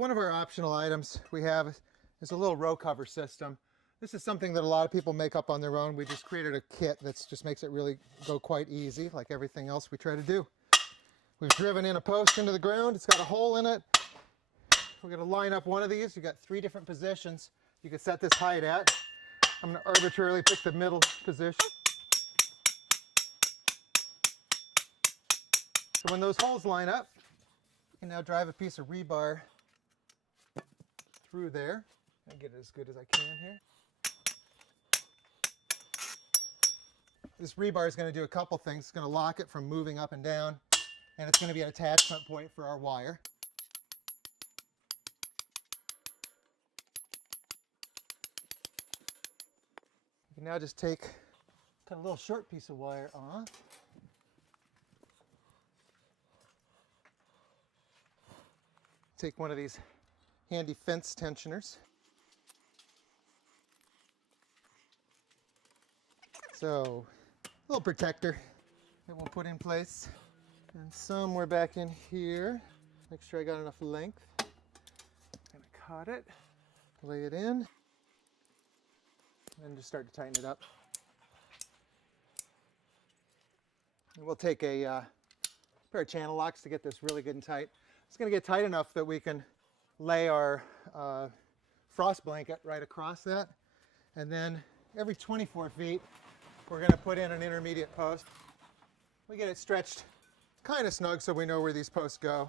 One of our optional items we have is a little row cover system. This is something that a lot of people make up on their own. We just created a kit that just makes it really go quite easy, like everything else we try to do. We've driven in a post into the ground. It's got a hole in it. We're going to line up one of these. You've got 3 different positions you can set this height at. I'm going to arbitrarily pick the middle position. So when those holes line up, you can now drive a piece of rebar through there. I'll get it as good as I can here. This rebar is going to do a couple things. It's going to lock it from moving up and down, and it's going to be an attachment point for our wire. You can now just cut a little short piece of wire off. Take one of these handy fence tensioners. So, a little protector that we'll put in place. And somewhere back in here, make sure I got enough length. I'm going to cut it, lay it in, and then just start to tighten it up. And we'll take a pair of channel locks to get this really good and tight. It's going to get tight enough that we can lay our frost blanket right across that. And then every 24 feet, we're going to put in an intermediate post. We get it stretched kind of snug so we know where these posts go.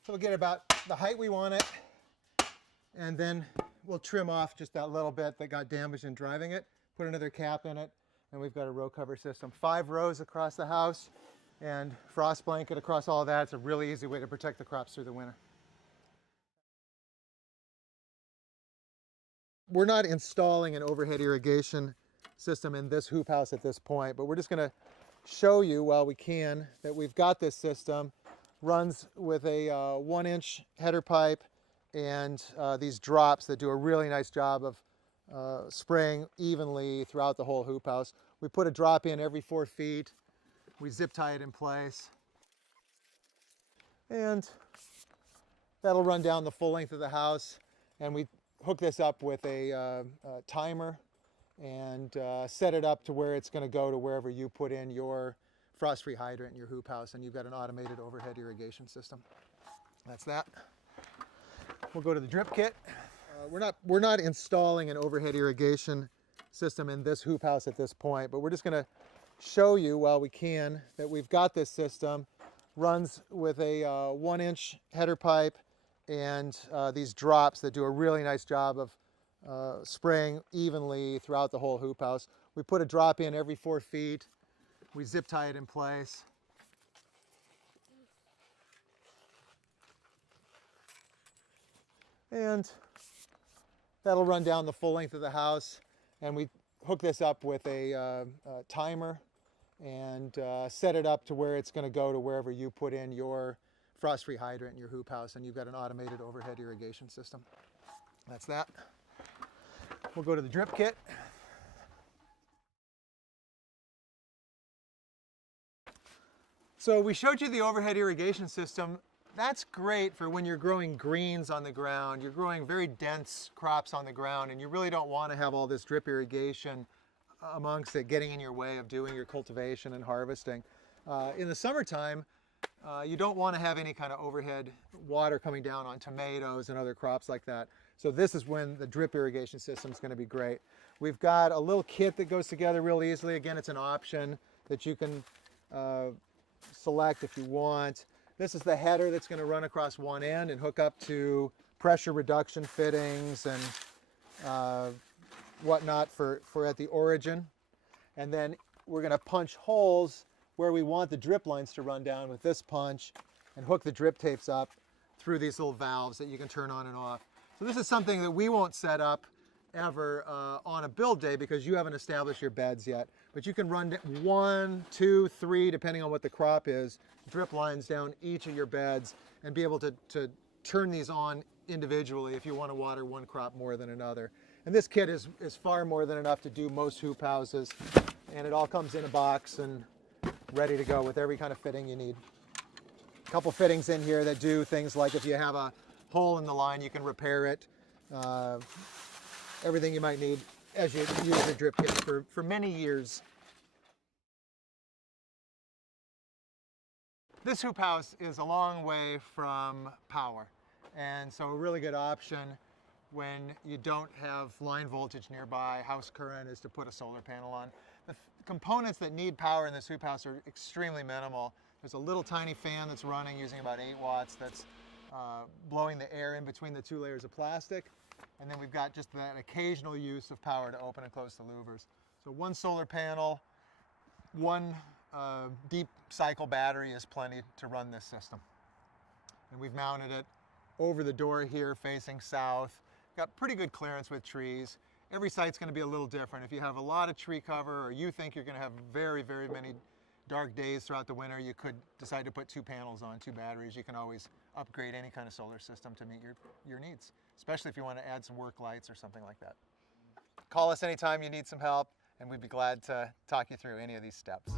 So we'll get about the height we want it, and then we'll trim off just that little bit that got damaged in driving it, put another cap in it, and we've got a row cover system. 5 rows across the house and frost blanket across all of that. It's a really easy way to protect the crops through the winter. We're not installing an overhead irrigation system in this hoop house at this point, but we're just going to show you while we can that we've got this system. Runs with a 1-inch header pipe and these drops that do a really nice job of spraying evenly throughout the whole hoop house. We put a drop in every 4 feet. We zip tie it in place. And that'll run down the full length of the house. And we hook this up with a timer and set it up to where it's going to go to wherever you put in your frost-free hydrant in your hoop house, and you've got an automated overhead irrigation system. That's that. We'll go to the drip kit. We're not installing an overhead irrigation system in this hoop house at this point, but we're just going to show you while we can that we've got this system. Runs with a 1-inch header pipe and these drops that do a really nice job of spraying evenly throughout the whole hoop house. We put a drop in every 4 feet. We zip tie it in place. And that'll run down the full length of the house. And we hook this up with a timer and set it up to where it's going to go to wherever you put in your frost-free hydrant in your hoop house, and you've got an automated overhead irrigation system. That's that. We'll go to the drip kit. So we showed you the overhead irrigation system. That's great for when you're growing greens on the ground. You're growing very dense crops on the ground, and you really don't want to have all this drip irrigation amongst it getting in your way of doing your cultivation and harvesting. In the summertime, you don't want to have any kind of overhead water coming down on tomatoes and other crops like that. So this is when the drip irrigation system is going to be great. We've got a little kit that goes together real easily. Again, it's an option that you can select if you want. This is the header that's going to run across one end and hook up to pressure reduction fittings and whatnot for at the origin. And then we're going to punch holes where we want the drip lines to run down with this punch and hook the drip tapes up through these little valves that you can turn on and off. So this is something that we won't set up ever on a build day because you haven't established your beds yet. But you can run 1, 2, 3, depending on what the crop is, drip lines down each of your beds and be able to turn these on individually if you want to water one crop more than another. And this kit is far more than enough to do most hoop houses. and it all comes in a box and ready to go with every kind of fitting you need. A couple fittings in here that do things like if you have a hole in the line, you can repair it. Everything you might need as you use your drip kit for many years. This hoop house is a long way from power, and so a really good option when you don't have line voltage nearby, house current, is to put a solar panel on. The components that need power in this hoop house are extremely minimal. There's a little tiny fan that's running using about 8 watts that's blowing the air in between the 2 layers of plastic. And then we've got just that occasional use of power to open and close the louvers. So 1 solar panel, 1 deep cycle battery is plenty to run this system. And we've mounted it over the door here facing south. Got pretty good clearance with trees. Every site's going to be a little different. If you have a lot of tree cover, or you think you're going to have very, very many dark days throughout the winter, you could decide to put 2 panels on, 2 batteries. You can always upgrade any kind of solar system to meet your needs, especially if you want to add some work lights or something like that. Call us anytime you need some help, and we'd be glad to talk you through any of these steps.